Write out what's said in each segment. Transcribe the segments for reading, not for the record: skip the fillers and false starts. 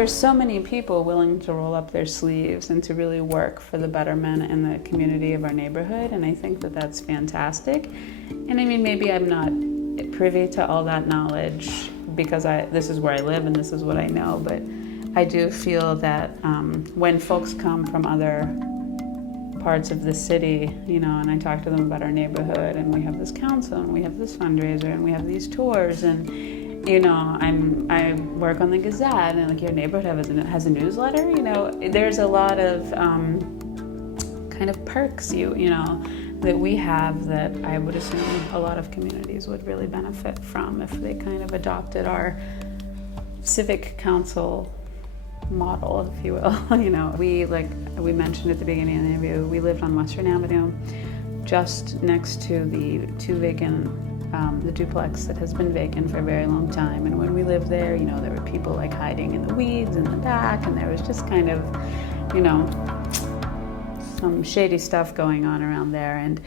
there's so many people willing to roll up their sleeves and to really work for the betterment and the community of our neighborhood, and I think that that's fantastic. And I mean, maybe I'm not privy to all that knowledge because this is where I live and this is what I know, but I do feel that when folks come from other parts of the city, you know, and I talk to them about our neighborhood, and we have this council, and we have this fundraiser, and we have these tours, and you know, I work on the Gazette, and like your neighborhood has a newsletter. You know, there's a lot of kind of perks you know that we have that I would assume a lot of communities would really benefit from if they kind of adopted our civic council model, if you will. You know, we mentioned at the beginning of the interview, we lived on Western Avenue, just next to the the duplex that has been vacant for a very long time. And when we lived there, you know, there were people like hiding in the weeds in the back, and there was just kind of, you know, some shady stuff going on around there. And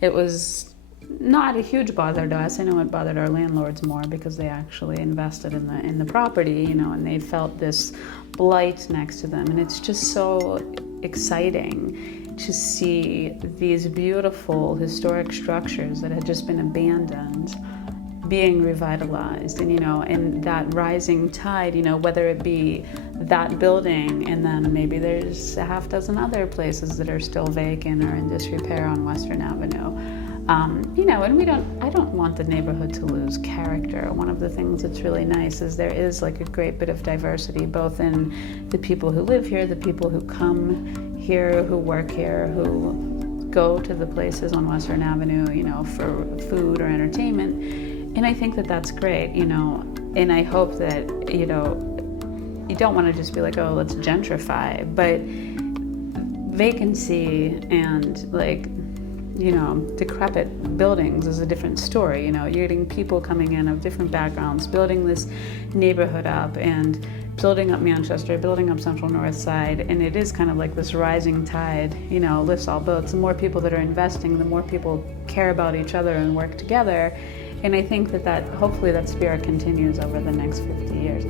it was not a huge bother to us. I know it bothered our landlords more because they actually invested in the property, you know, and they felt this blight next to them. And it's just so exciting to see these beautiful historic structures that had just been abandoned being revitalized. And, you know, and that rising tide, you know, whether it be that building and then maybe there's a half dozen other places that are still vacant or in disrepair on Western Avenue. You know, and I don't want the neighborhood to lose character. One of the things that's really nice is there is like a great bit of diversity, both in the people who live here, the people who come here, who work here, who go to the places on Western Avenue, you know, for food or entertainment. And I think that that's great, you know, and I hope that, you know, you don't want to just be like, oh, let's gentrify, but vacancy and like, you know, decrepit buildings is a different story. You know, you're getting people coming in of different backgrounds, building this neighborhood up and building up Manchester, building up Central North Side, and it is kind of like this rising tide, you know, lifts all boats. The more people that are investing, the more people care about each other and work together. And I think that hopefully that spirit continues over the next 50 years.